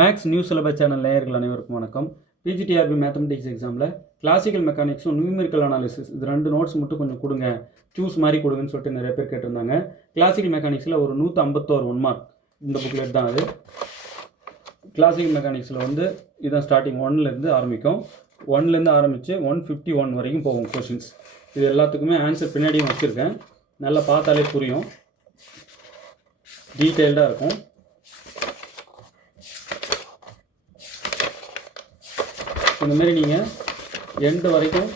Maths new syllabus channel நேயர்கள் அனைவருக்கும் வணக்கம். பிஜிடிஆர்பி மேத்தமெட்டிக்ஸ் எக்ஸாமில் கிளாசிக்கல் மெக்கானிக்ஸும் நியூமெரிக்கல் அனாலிசிஸ் இது 2 நோட்ஸ் மட்டும் கொஞ்சம் கொடுங்க, சூஸ் மாதிரி கொடுங்கன்னு சொல்லிட்டு நிறைய பேர் கேட்டிருந்தாங்க. கிளாசிக்கல் மெக்கானிக்ஸில் ஒரு 151 1 மார்க் இந்த புக்லெட் தான் அது. கிளாசிக்கல் மெக்கானிக்ஸில் வந்து இதான் ஸ்டார்டிங் 1லேருந்து ஆரம்பிக்கும். 1லேருந்து ஆரம்பித்து 151 வரைக்கும் போகும் கொஷின்ஸ். இது எல்லாத்துக்குமே ஆன்சர் பின்னாடியும் வச்சுருக்கேன், நல்லா பார்த்தாலே புரியும், டீட்டெயில்டாக இருக்கும். இந்தமாரி நீங்கள் எண்டு வரைக்கும்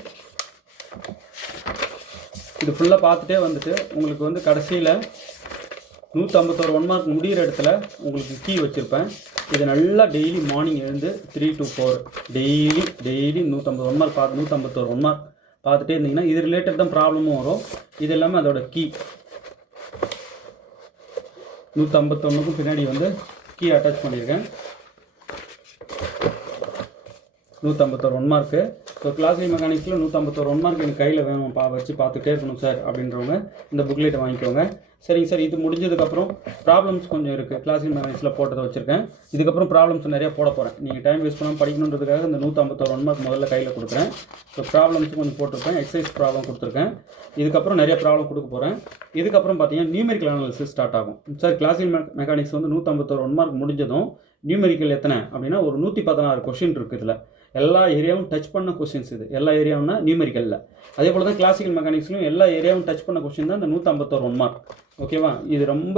இது ஃபுல்லாக பார்த்துட்டே வந்துட்டு உங்களுக்கு வந்து கடைசியில் 151 1 மார்க் முடிகிற இடத்துல உங்களுக்கு கீ வச்சுருப்பேன். இது நல்லா டெய்லி மார்னிங் எழுந்து 3 to 4 டெய்லி 151 1 மார்க் 151 1 மார்க் பார்த்துட்டே இருந்தீங்கன்னா இது ரிலேட்டட் தான் ப்ராப்ளமும் வரும். இது எல்லாமே அதோட கீ 151க்கும் பின்னாடி வந்து கீ அட்டாச் பண்ணியிருக்கேன். 151 1 மார்க்கு. ஸோ கிளாசிக்கல் மெக்கானிக்ஸில் 151 1 மார்க் எனக்கு கையில் வேணும் வச்சு பார்த்துட்டே இருக்கணும் சார் அப்படின்றவங்க இந்த புக்லெட்டை வாங்கிக்கோங்க. சரிங்க சார், இது முடிஞ்சதுக்கப்புறம் ப்ராப்ளம்ஸ் கொஞ்சம் இருக்குது. கிளாசிக்கல் மெக்கானிக்ஸில் போட்டதை வச்சுருக்கேன். இதுக்கப்புறம் ப்ராப்ளம்ஸ் நிறையா போட போகிறேன். நீங்கள் டைம் வேஸ்ட் பண்ணாமல் படிக்கணுன்றதுக்காக இந்த 151 1 மார்க் முதல்ல கையில் கொடுக்குறேன். ஸோ ப்ராப்ளம்ஸும் கொஞ்சம் போட்டிருப்பேன், எக்ஸசைஸ் ப்ராப்ளம் கொடுத்துருக்கேன். இதுக்கப்புறம் நிறைய ப்ராப்ளம் கொடுக்க போகிறேன். இதுக்கப்புறம் பார்த்தீங்கன்னா நியூமெரிக்கல் அனாலிசிஸ் ஸ்டார்ட் ஆகும். சார் கிளாசிக்கல் மெக்கானிக்ஸ் வந்து 151 1 மார்க் முடிஞ்சதும் நியூமெரிக்கல் எத்தனை அப்படின்னா ஒரு 116 கொஷின் இருக்குது. இதில் எல்லா ஏரியாவும் டச் பண்ண கொஷின்ஸ். இது எல்லா ஏரியாவும்னா நியூமெரிக்கலில். அதே போல் தான் கிளாசிக்கல் மெக்கானிக்ஸ்லையும் எல்லா ஏரியாவும் டச் பண்ண கொஷின் தான் இந்த 151 1 மார்க். ஓகேவா? இது ரொம்ப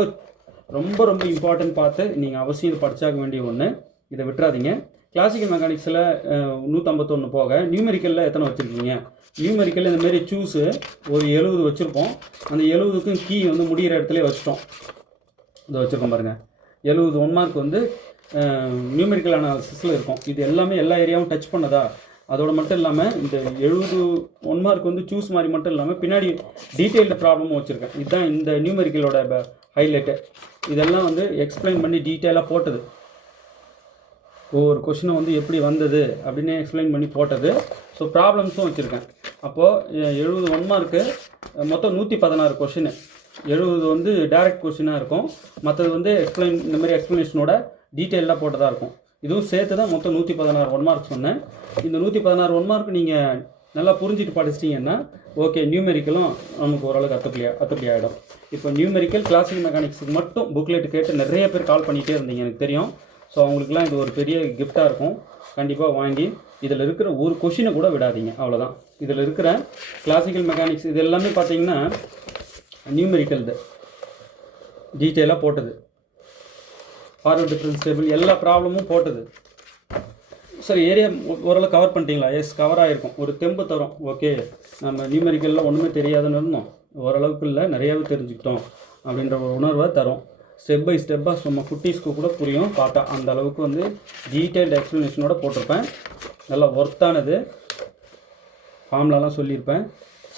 ரொம்ப ரொம்ப இம்பார்ட்டன்ட் பார்த்து நீங்கள் அவசியம் இது படிச்சாக வேண்டிய ஒன்று. இதை விட்டுறாதீங்க. கிளாசிக்கல் மெக்கானிக்ஸில் 151 போக நியூமெரிக்கலில் எத்தனை வச்சுருக்கீங்க? நியூமெரிக்கல் இந்தமாரி சூஸு ஒரு 70 வச்சுருப்போம். அந்த 70க்கும் கீ வந்து முடிகிற இடத்துல வச்சுட்டோம். இதை வச்சுருக்கோம் பாருங்கள். 70 1 மார்க் வந்து நியூமெரிக்கல் அனாலிசிஸில் இருக்கும். இது எல்லாமே எல்லா ஏரியாவும் டச் பண்ணதா? அதோடு மட்டும் இல்லாமல் இந்த 70 1 மார்க் வந்து சூஸ் மாதிரி மட்டும் இல்லாமல் பின்னாடி டீட்டெயில்டு ப்ராப்ளமும் வச்சுருக்கேன். இதுதான் இந்த நியூமெரிக்கலோட ஹைலைட்டு. இதெல்லாம் வந்து எக்ஸ்பிளைன் பண்ணி டீட்டெயிலாக போட்டது. ஒவ்வொரு கொஷினும் வந்து எப்படி வந்தது அப்படின்னு எக்ஸ்பிளைன் பண்ணி போட்டது. ஸோ ப்ராப்ளம்ஸும் வச்சுருக்கேன். அப்போது 70 1 மார்க்கு மொத்தம் 116 கொஷின். 70 வந்து டைரக்ட் கொஷினாக இருக்கும், மற்றது வந்து இந்த மாதிரி எக்ஸ்ப்ளனேஷனோட டீட்டெயிலாக போட்டதாக இருக்கும். இதுவும் சேர்த்து தான் மொத்தம் 116 1 மார்க் சொன்னேன். இந்த 116 1 மார்க் நீங்கள் நல்லா புரிஞ்சுட்டு படிச்சிட்டிங்கன்னா ஓகே, நியூமெரிக்கலும் நமக்கு ஓரளவுக்கு அத்துப்படி ஆகிடும். இப்போ நியூமெரிக்கல் கிளாசிக்கல் மெக்கானிக்ஸுக்கு மட்டும் புக்லெட் கேட்டு நிறைய பேர் கால் பண்ணிகிட்டே இருந்தீங்க, எனக்கு தெரியும். ஸோ அவங்களுக்குலாம் இது ஒரு பெரிய கிஃப்டாக இருக்கும். கண்டிப்பாக வாங்கி இதில் இருக்கிற ஒரு கொஷினை கூட விடாதீங்க. அவ்வளோதான். இதில் இருக்கிற கிளாசிக்கல் மெக்கானிக்ஸ் இது எல்லாமே பார்த்தீங்கன்னா நியூமெரிக்கல் டீட்டெயிலாக போட்டது. ஃபார்வர்ட் டிஃபரன்ஸ் டேபிள் எல்லா ப்ராப்ளமும் போட்டது. சரி, ஏரியா ஓரளவு கவர் பண்ணிட்டீங்களா? எஸ், கவர் ஆகிருக்கும். ஒரு தெம்பு தரும். ஓகே, நம்ம நியூமெரிக்கலில் ஒன்றுமே தெரியாதுன்னு இருந்தோம், ஓரளவுக்கு இல்லை நிறையாவே தெரிஞ்சுக்கிட்டோம் அப்படின்ற ஒரு உணர்வை தரும். ஸ்டெப் பை ஸ்டெப்பாக சும்மா குட்டீஸ்க்கு கூட புரியும் பார்த்தா. அந்த அளவுக்கு வந்து டீட்டெயில்டு எக்ஸ்ப்ளனேஷனோட போட்டிருப்பேன். நல்லா ஒர்த்தானது. ஃபார்ம்லலாம் சொல்லியிருப்பேன்.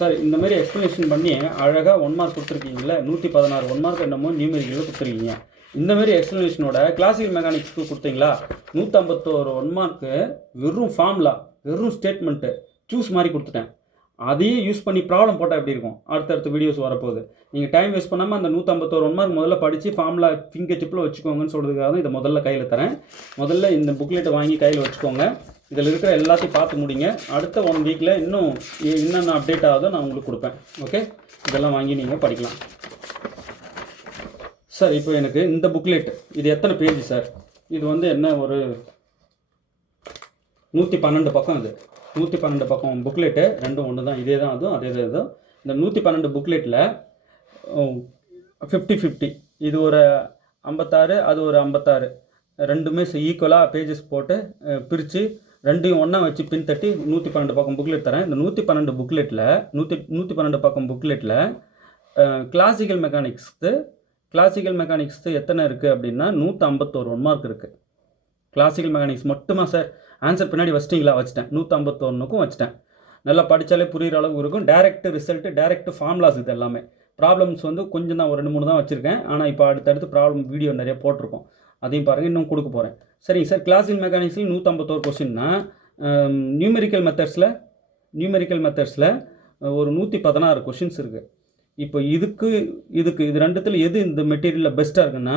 சார் இந்த மாதிரி எக்ஸ்ப்ளனேஷன் பண்ணி அழகாக 1 மார்க் கொடுத்துருக்கீங்களே, 116 1 மார்க் என்னமோ நியூமெரிக்கலில் கொடுத்துருக்கீங்க. இந்த மாதிரி எக்ஸ்ப்ளனேஷனோட கிளாசிக்கல் மெக்கானிக்ஸ்க்கு கொடுத்தீங்களா? 151 1 மார்க்கு வெறும் ஃபார்முலா, வெறும் ஸ்டேட்மெண்ட்டு, சூஸ் மாதிரி கொடுத்துட்டேன். அதையே யூஸ் பண்ணி ப்ராப்ளம் போட்டால் எப்படி இருக்கும்? அடுத்தடுத்த வீடியோஸ் வரப்போகுது. நீங்கள் டைம் வேஸ்ட் பண்ணாமல் அந்த 151 1 மார்க் முதல்ல படித்து ஃபார்முலா ஃபிங்கர் டிப்பில் வச்சுக்கோங்கன்னு சொல்கிறதுக்காக தான் இதை முதல்ல கையில் தரேன். முதல்ல இந்த புக்லெட்டை வாங்கி கையில் வச்சுக்கோங்க. இதில் இருக்கிற எல்லாத்தையும் பார்த்து முடிங்க. அடுத்த 1 வீக்கில் இன்னும் என்னென்ன அப்டேட் ஆகுதோ நான் உங்களுக்கு கொடுப்பேன். ஓகே, இதெல்லாம் வாங்கி நீங்கள் படிக்கலாம். சார் இப்போ எனக்கு இந்த புக்லெட் இது எத்தனை பேஜ் சார்? இது வந்து என்ன ஒரு 112 பக்கம். இது 112 பக்கம் புக்லெட்டு. ரெண்டும் ஒன்று தான், இதே தான் அதுவும் அதே தான். இந்த 112 புக்லெட்டில் 50-50, இது ஒரு 56, அது ஒரு 56, ரெண்டுமே ஈக்குவலாக பேஜஸ் போட்டு பிரித்து ரெண்டையும் ஒன்றா வச்சு பின் தட்டி 112 பக்கம் புக்லெட் தரேன். இந்த 112 புக்லெட்டில் 112 பக்கம் புக்லெட்டில் கிளாசிக்கல் மெக்கானிக்ஸு எத்தனை இருக்குது அப்படின்னா 151 1 மார்க் இருக்குது. கிளாசிக்கல் மெக்கானிக்ஸ் மட்டுமா சார்? ஆன்சர் பின்னாடி வச்சிட்டிங்களா? வச்சுட்டேன். 151க்கும் வச்சுட்டேன். நல்லா படித்தாலே புரிகிற அளவுக்கு இருக்கும். Direct result, direct formulas. இது எல்லாமே ப்ராப்ளம்ஸ் வந்து கொஞ்சம் தான், ஒரு 2 3 தான் வச்சுருக்கேன். ஆனால் இப்போ அடுத்தடுத்து ப்ராப்ளம் வீடியோ நிறைய போட்டிருக்கோம், அதையும் பாருங்கள். இன்னும் கொடுக்க போகிறேன். சரிங்க சார், கிளாசிக்கல் மெக்கானிக்ஸில் 151 கொஸ்டின்னா நியூமெரிக்கல் மெத்தட்ஸில் ஒரு 116 கொஷின்ஸ் இருக்குது. இப்போ இது ரெண்டுத்தில் எது இந்த மெட்டீரியலில் பெஸ்ட்டாக இருக்குன்னா,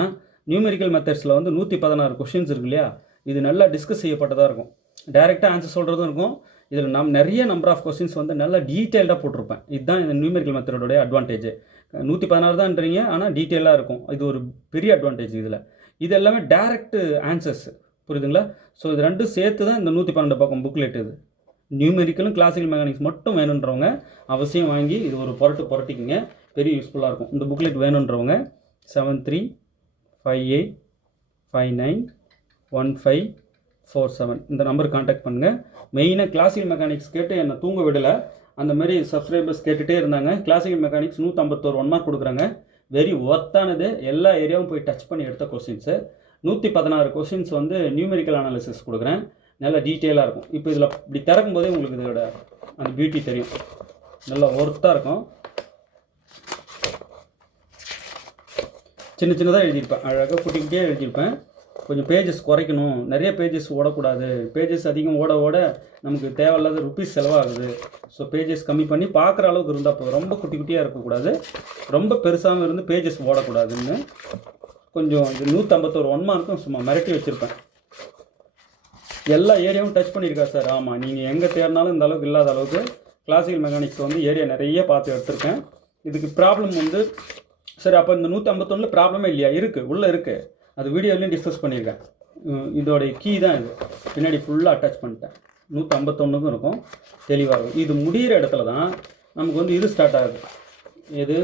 நியூமெரிக்கல் மெத்தட்ஸில் வந்து 116 கொஷின்ஸ் இருக்கு இல்லையா, இது நல்லா டிஸ்கஸ் செய்யப்பட்டதாக இருக்கும். டைரெக்டாக ஆன்சர் சொல்கிறதும் இருக்கும். இதில் நாம் நிறைய நம்பர் ஆஃப் கொஸ்டின்ஸ் வந்து நல்லா டீட்டெயில்டாக போட்டிருப்பேன். இதுதான் இந்த நியூமெரிக்கல் மெத்தடோடைய அட்வான்டேஜ். 116 தான்றீங்க, ஆனால் டீட்டெயிலாக இருக்கும். இது ஒரு பெரிய அட்வான்டேஜ் இதில். இது எல்லாமே டைரக்ட் ஆன்சர்ஸ், புரியுதுங்களா? ஸோ இது ரெண்டும் சேர்த்து தான் இந்த 112 பக்கம் புக்லெட். இது நியூமெரிக்கலும் கிளாசிக்கல் மெக்கானிக்ஸ் மட்டும் வேணுன்றவங்க அவசியம் வாங்கி இது ஒரு புரட்டிக்கிங்க, பெரிய யூஸ்ஃபுல்லாக இருக்கும். இந்த புக்லெட் வேணுன்றவங்க 7358591547 இந்த நம்பர் கான்டாக்ட் பண்ணுங்கள். மெயினாக கிளாசிக்கல் மெக்கானிக்ஸ் கேட்டு என்னை தூங்க விடலை. அந்த மாதிரி சப்ஸ்கிரைபர்ஸ் கேட்டுகிட்டே இருந்தாங்க. கிளாசிக்கல் மெக்கானிக்ஸ் 151 1 மார்க் கொடுக்குறாங்க. வெரி ஒர்த்தானது. எல்லா ஏரியாவும் போய் டச் பண்ணி எடுத்த கொஸ்டின்ஸு. 116 கொஸ்டின்ஸ் வந்து நியூமெரிக்கல் அனாலிசிஸ் கொடுக்குறேன். நல்லா டீட்டெயிலாக இருக்கும். இப்போ இதில் இப்படி திறக்கும் போதே உங்களுக்கு இதோட அந்த பியூட்டி தெரியும். நல்லா ஒர்த்தாக இருக்கும். சின்ன சின்னதாக எழுதியிருப்பேன், அழகாக குட்டி குட்டியாக எழுதியிருப்பேன். கொஞ்சம் பேஜஸ் குறைக்கணும், நிறைய பேஜஸ் ஓடக்கூடாது. பேஜஸ் அதிகம் ஓட ஓட நமக்கு தேவையில்லாத ருப்பீஸ் செலவாகுது. ஸோ பேஜஸ் கம்மி பண்ணி பார்க்குற அளவுக்கு இருந்தால் போதும். ரொம்ப குட்டி குட்டியாக இருக்கக்கூடாது, ரொம்ப பெருசாகவும் இருந்து பேஜஸ் ஓடக்கூடாதுன்னு கொஞ்சம் இது 151 1 மார்க்கும் சும்மா மிரட்டி வச்சுருப்பேன். எல்லா ஏரியாவும் டச் பண்ணியிருக்கா சார்? ஆமாம், நீங்கள் எங்கே தேடினாலும் இந்த அளவுக்கு இல்லாத அளவுக்கு கிளாசிக்கல் மெக்கானிக்ஸ் வந்து ஏரியா நிறைய பார்த்து எடுத்திருக்கேன். இதுக்கு ப்ராப்ளம் வந்து சரி, அப்போ இந்த 151 ப்ராப்ளமே இல்லையா? இருக்குது, உள்ளே இருக்குது. அது வீடியோலையும் டிஸ்கஸ் பண்ணியிருக்கேன். இதோடைய கீ தான் இது. பின்னாடி ஃபுல்லாக அட்டாச் பண்ணிட்டேன். 151க்கும் இருக்கும், தெளிவாக இருக்கும். இது முடிகிற இடத்துல தான் நமக்கு வந்து இது ஸ்டார்ட் ஆகுது. எது?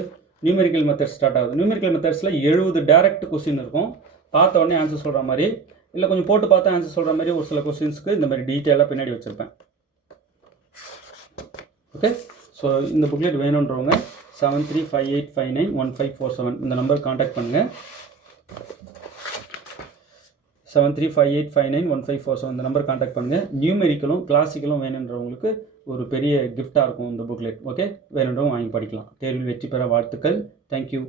நியூமெரிக்கல் மெத்தட்ஸ் ஸ்டார்ட் ஆகுது. நியூமெரிக்கல் மெத்தட்ஸில் 70 டைரக்ட் கொஸ்டின் இருக்கும். பார்த்த உடனே ஆன்சர் சொல்கிற மாதிரி, இல்லை கொஞ்சம் போட்டு பார்த்தா ஆன்சர் சொல்கிற மாதிரி ஒரு சில கொஸ்டின்ஸ்க்கு இந்த மாதிரி டீட்டெயிலாக பின்னாடி வச்சுருப்பேன். ஓகே, ஸோ இந்த புக்லெட் வேணுன்றவங்க 7358591547 இந்த நம்பர் கான்டாக்ட் பண்ணுங்கள். 7358591547 இந்த நம்பர் கான்டாக்ட் பண்ணுங்கள். நியூமெரிக்கலும் கிளாசிக்கலும் வேணுன்றவங்களுக்கு ஒரு பெரிய கிஃப்டாக இருக்கும் இந்த புக்லெட். ஓகே, வேணுன்றவங்க வாங்கி படிக்கலாம். தேர்வில் வெற்றி பெற வாழ்த்துக்கள். தேங்க்யூ.